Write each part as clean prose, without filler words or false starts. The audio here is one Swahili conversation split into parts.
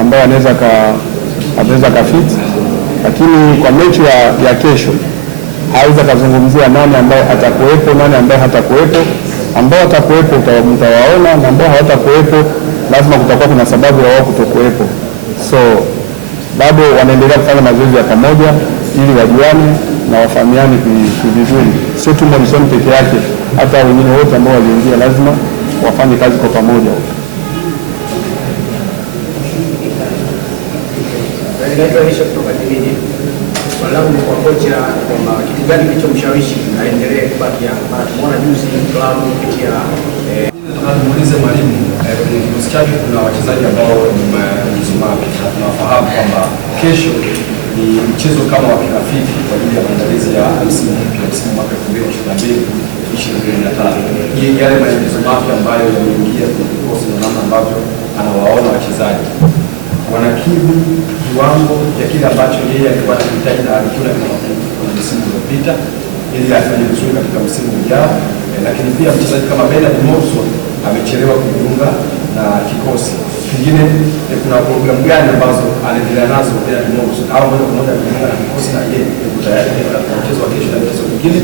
ambaye anaweza kafit, lakini kwa mechi ya kesho haweza kazungumzia nani ambaye atakuwepo, nani ambaye hatakuwepo. Ambao watakuwepo mtawaona, na ambao hawatakuwepo lazima kutakuwa kuna sababu ya wao kutokuwepo. So bado wanaendelea kufanya mazoezi ya pamoja ili wajuane na wafahamiane vizuri, sio tu Morrison peke yake, hata wengine wote ambao waliingia lazima wafanye kazi kwa pamoja. Walamu kwa kocha kwamba kitu gani kilichomshawishi aendelee kubaki hapa? Tumeona juzi klabu kupitia muulize mwalimu kwenye kikosi chake kuna wachezaji ambao ni mapya na tunafahamu kwamba kesho ni mchezo kama wa kirafiki kwa ajili ya maandalizi ya msimu mwaka 2022-2023. Yale maelezo mapya ambayo yameingia kwenye kikosi na namna ambavyo anawaona wachezaji wanakidhi kiwango ya kile ambacho yeye alikuwa anahitaji na alikiona kwenye msimu uliopita ili afanye vizuri katika msimu ujao. Lakini pia mchezaji kama Bernard Morrison amechelewa kujiunga na kikosi. Pengine kuna programu gani ambazo anaendelea nazo Bernard Morrison au moja kwa moja kujiunga na kikosi na yeye yuko tayari katika mchezo wa kesho na mchezo mwingine?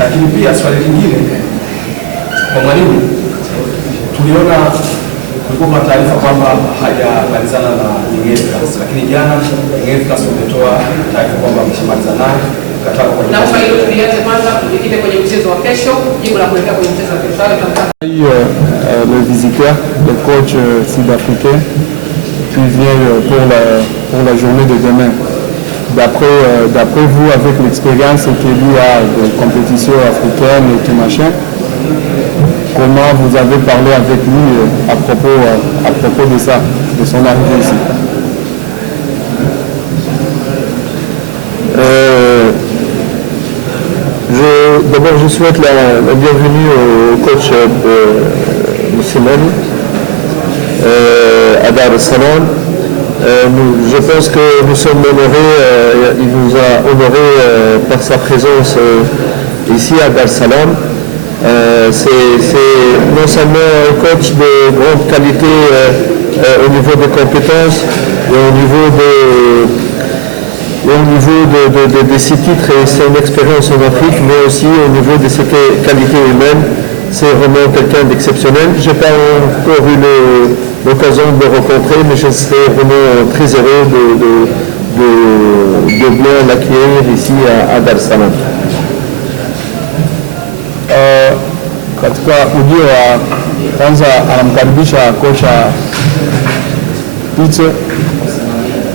Lakini pia swali lingine kwa mwalimu, tuliona kulikuwa kuna taarifa kwamba hajamalizana na Ingefras, lakini jana Ingefras wametoa taarifa kwamba ameshamaliza naye mkataba kwa na kwa hiyo tulianze kwanza tukite kwenye mchezo wa kesho, jibu la kuelekea kwenye mchezo wa kesho. Le visiteur, le coach sud-africain qui vient pour la journée de demain. D'après vous, avec l'expérience qu'il y a de compétition africaine et tout machin, comment vous avez parlé avec lui à propos de ça, de son arrivée ici? D'abord, je souhaite la bienvenue au coach Moussimane à Dar es Salaam. Je pense que nous sommes honorés, il nous a honorés par sa présence ici à Dar es Salaam. C'est non seulement un coach de grande qualité au niveau des compétences et au niveau de ses titres et son expérience en Afrique, mais aussi au niveau de ses qualités humaines. C'est vraiment quelqu'un d'exceptionnel. Je n'ai pas encore eu l'occasion de le rencontrer, mais je serais vraiment très heureux de bien l'accueillir ici à Dar es Salaam. Katika ujio wa kwanza anamkaribisha kocha Pitso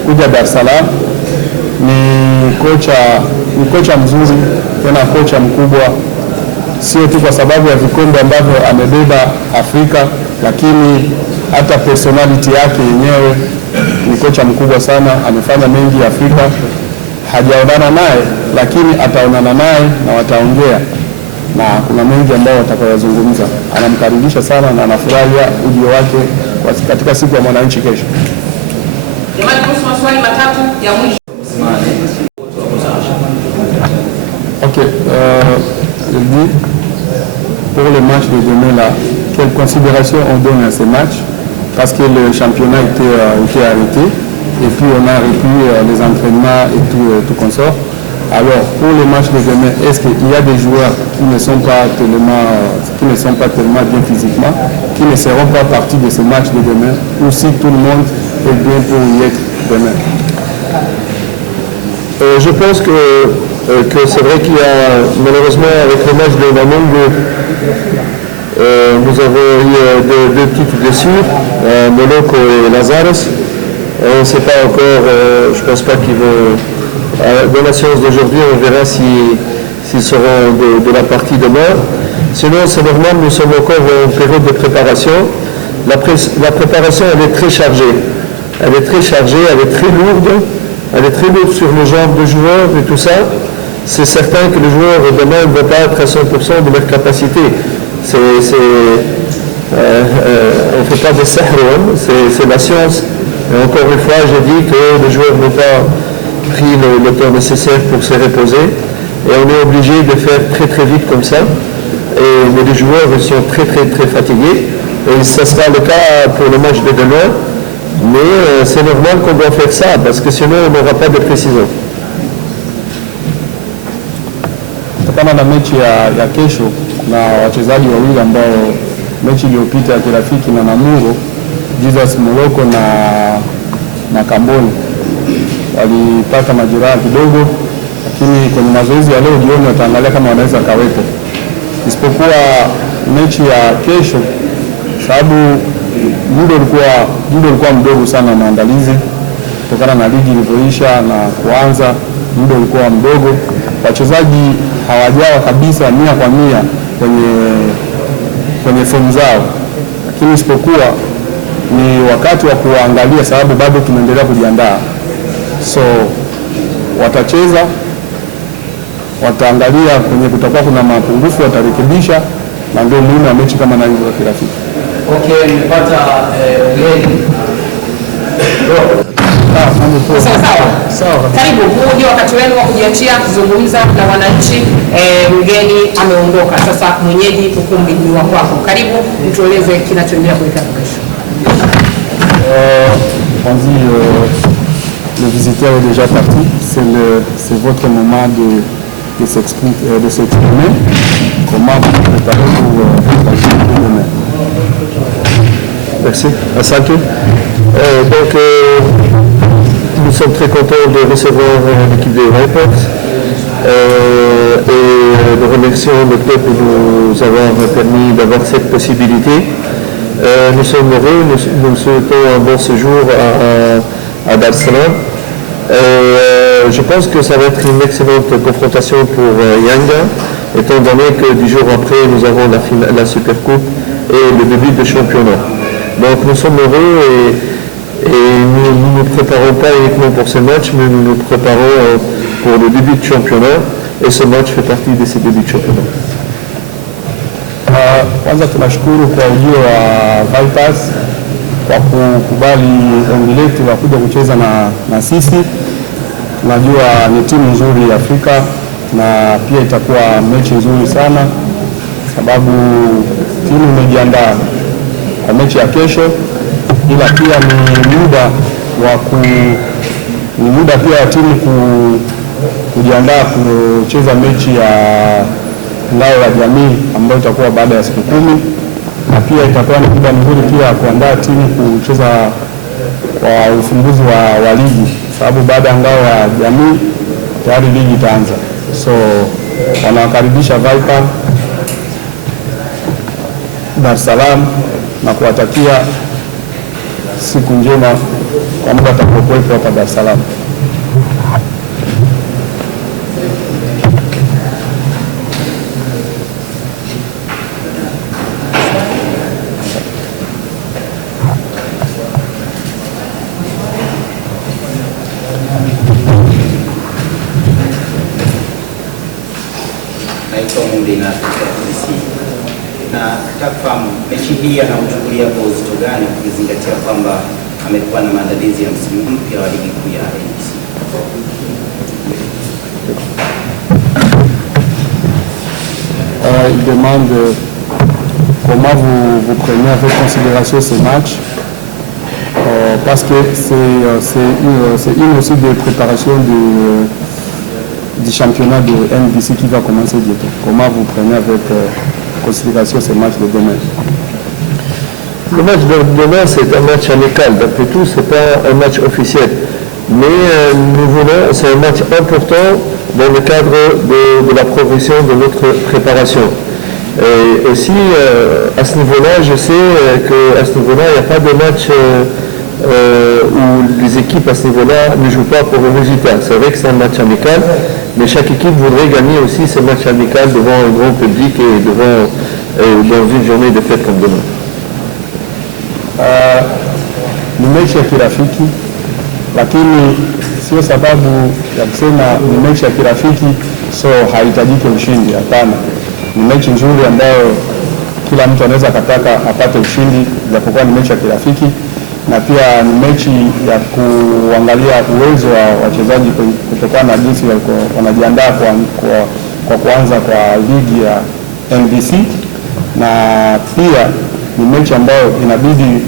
kuja Dar es Salaam. Ni kocha mzuri, tena kocha mkubwa, sio tu kwa sababu ya vikombe ambavyo amebeba Afrika, lakini hata personality yake yenyewe. Ni kocha mkubwa sana, amefanya mengi Afrika. Hajaonana naye, lakini ataonana naye na wataongea, na kuna mengi ambayo watakayozungumza. Anamkaribisha sana na anafurahia ujio wake katika siku ya mwananchi kesho. Jamani, kuhusu maswali matatu ya mwisho. Ok, je dis, pour le match de demain là, quelle considération on donne à ces matchs? Parce que le championnat était arrêté et puis on a repris les entraînements et tout consort. Alors, pour le match de demain, est-ce qu'il y a des joueurs qui ne sont pas tellement bien physiquement, qui ne seront pas partie de ce match de demain, ou si tout le monde est bien pour y être demain? Je pense que c'est vrai qu'il y a, malheureusement, avec le match de Namong, nous avons eu deux petites blessures, Moloko et Lazares. On ne sait pas encore, je ne pense pas qu'ils vont... Dans la séance d'aujourd'hui, on verra s'ils seront de la partie demain. Sinon, c'est normal, nous sommes encore en période de préparation. La préparation, elle est très chargée. Elle est très chargée, elle est très lourde. Elle est très lourde sur les jambes des joueurs et tout ça. C'est certain que les joueurs demain ne vont pas être à 100% de leur capacité. On ne fait pas de sahroum, c'est la science. Et encore une fois, j'ai dit que les joueurs n'ont pas pris le temps nécessaire pour se reposer. Et on est obligé de faire très très vite comme ça. Mais les joueurs sont très fatigués. Et ça sera le cas pour le match de demain. Mais c'est normal qu'on doit faire ça, parce que sinon on n'aura pas de précision. Kutokana na mechi ya kesho na wachezaji wawili ambao mechi iliyopita ya kirafiki na Namungo, Jesus Moloko na Kamboni walipata majeraha kidogo, lakini kwenye mazoezi ya leo jioni wataangalia kama wanaweza kawepo, isipokuwa mechi ya kesho, sababu muda ulikuwa mdogo sana maandalizi kutokana na ligi ilivyoisha na kuanza, muda ulikuwa mdogo, wachezaji hawajawa kabisa 100% kwenye fomu zao, lakini isipokuwa ni wakati wa kuangalia, sababu bado tunaendelea kujiandaa. So watacheza, wataangalia kwenye kutakuwa kuna mapungufu, watarekebisha, na ndio muhimu wa mechi kama na hizo za kirafiki. Okay, nimepata ugeni. Sawa. Karibu, huu ndio wakati wenu wa kujiachia kuzungumza na wananchi. Mgeni ameondoka, sasa mwenyeji ukumbi ni wa kwako. Karibu, mtueleze kinachoendelea kuelekea kesho. Le visiteur est déjà parti, c'est votre moment de s'exprimer. Comment vous préparez pour la journée de demain? Merci. Asante. Donc, nous sommes très contents de recevoir l'équipe des Vipers et nous remercions le club de nous avoir permis d'avoir cette possibilité. Nous sommes heureux, nous souhaitons un bon séjour à Dar es Salaam. Je pense que ça va être une excellente confrontation pour Yanga, étant donné que 10 jours après, nous avons la Supercoupe et le début du championnat. Donc nous sommes heureux et nous ne nous préparons pas uniquement pour ce match, mais nous nous préparons pour le début du championnat, et ce match fait partie de ces débuts de championnat. Kwanza tunashukuru kwa ujio wa Vipers kwa kukubali ombi letu la kuja kucheza na sisi. Tunajua ni timu nzuri ya Afrika na pia itakuwa mechi nzuri sana, sababu timu imejiandaa kwa mechi ya kesho, ila pia ni muda pia wa timu kujiandaa kucheza mechi ya ngao ya jamii ambayo itakuwa baada ya siku 10, na pia itakuwa ni muda mzuri pia kuandaa timu kucheza kwa ufunguzi wa ligi, sababu baada ya ngao ya jamii tayari ligi itaanza. So wanawakaribisha Viper Dar es Salaam na kuwatakia siku njema kwa muda atakapokuwepo hapa Dar es Salaam. Na tafahamu mechi hii anauchukulia kwa uzito gani ukizingatia kwamba amekuwa na maandalizi ya msimu mpya wa ligi kuu ya NBC? Il demande comment vous prenez avec considération ce match, parce que c'est une aussi des préparations du championnat de NBC qui va commencer bientôt. Comment vous prenez avec considération ce match de demain? Le match de demain, c'est un match amical. D'après tout, ce n'est pas un match officiel. Mais c'est un match important dans le cadre de la progression de notre préparation. Et aussi, à ce niveau-là, je sais qu'à ce niveau-là, il n'y a pas de match où les équipes à ce niveau-là ne jouent pas pour le résultat. C'est vrai que c'est un match amical, mais chaque équipe voudrait gagner aussi ce match amical devant un grand public et dans une journée de fête comme demain. Ni mechi ya kirafiki, lakini sio sababu ya kusema ni mechi ya kirafiki so haitajiki ushindi. Hapana, ni mechi nzuri ambayo kila mtu anaweza kataka apate ushindi, japokuwa ni mechi ya kirafiki, na pia ni mechi ya kuangalia uwezo wa wachezaji kutokana na jinsi wanajiandaa kwa kuanza kwa ligi ya NBC, na pia ni mechi ambayo inabidi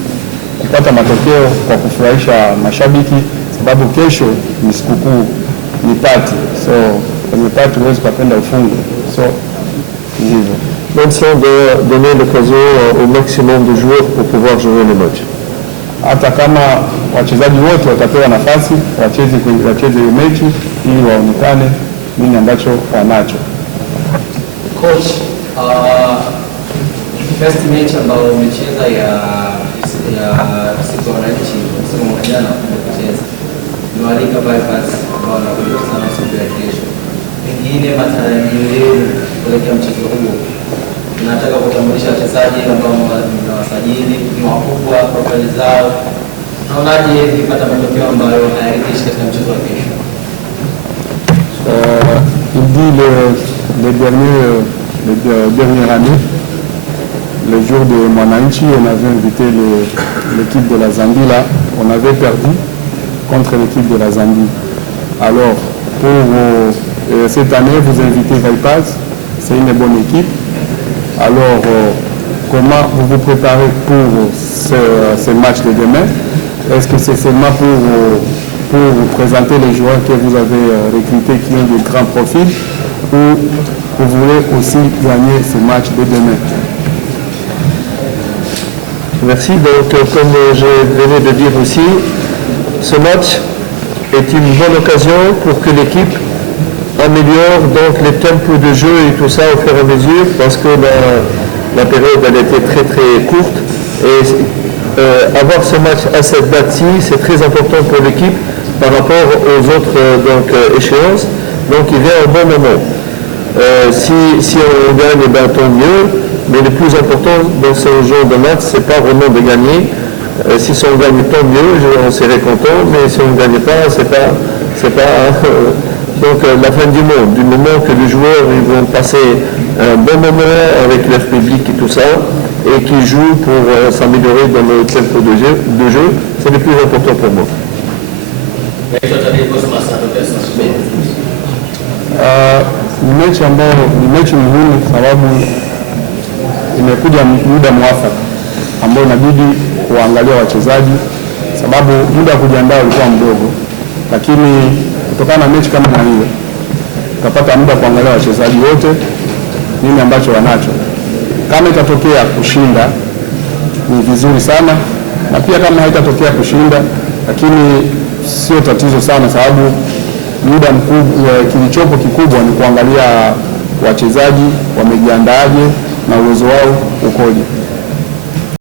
kupata matokeo kwa kufurahisha mashabiki, sababu kesho ni sikukuu, ni party. So kwenye party huwezi kupenda ufungu, so hivyo. Vincent doit donner l'occasion au maximum de joueurs pour pouvoir jouer les matchs. Hata kama wachezaji wote watapewa nafasi wacheze hiyo mechi ili waonekane nini ambacho wanacho. Coach, first match ambayo umecheza ya siku ya wananchi msimu wa jana umecheza ni Mwalika Vipers ambao wanakuja sana siku ya kesho. Pengine matarajio yenu kuelekea mchezo huo, tunataka kutambulisha wachezaji ambao mnawasajili, ni wakubwa, profile zao. Naonaje vipata matokeo ambayo hayaridhishi katika mchezo wa kesho? Il dit les dernières années, le jour de Mwananchi, on avait invité l'équipe de la Zambie là, on avait perdu contre l'équipe de la Zambie. Alors, pour cette année, vous invitez Vipers, c'est une bonne équipe. Alors, comment vous vous préparez pour ce match de demain? Est-ce que c'est seulement pour vous présenter les joueurs que vous avez recrutés qui ont de grands profils, ou vous voulez aussi gagner ce match de demain? Merci. Donc, comme je venais de dire aussi, ce match est une bonne occasion pour que l'équipe améliore donc les tempos de jeu et tout ça au fur et à mesure, parce que la période elle était très très courte, et avoir ce match à cette date-ci, c'est très important pour l'équipe par rapport aux autres échéances. Donc il vient au bon moment. Si on gagne, ben, tant mieux, mais le plus important dans ce genre de match, c'est pas vraiment de gagner. Si on gagne, tant mieux, on serait content, mais si on ne gagne pas, c'est pas donc la fin du monde. Du moment que les joueurs ils vont passer un bon moment avec leur public et tout ça, et qu'ils jouent pour s'améliorer dans le tempo de jeu, c'est le plus important pour moi. Ni mechi ambayo ni mechi muhimu sababu imekuja muda mwafaka ambao inabidi kuangalia wachezaji, sababu muda wa kujiandaa ulikuwa mdogo, lakini kutokana na mechi kama na hiyo tutapata muda kuangalia wachezaji wote nini ambacho wanacho. Kama itatokea kushinda ni vizuri sana, na pia kama haitatokea kushinda, lakini sio tatizo sana, sababu muda mkubwa kilichopo kikubwa ni kuangalia wachezaji wamejiandaaje na uwezo wao ukoje.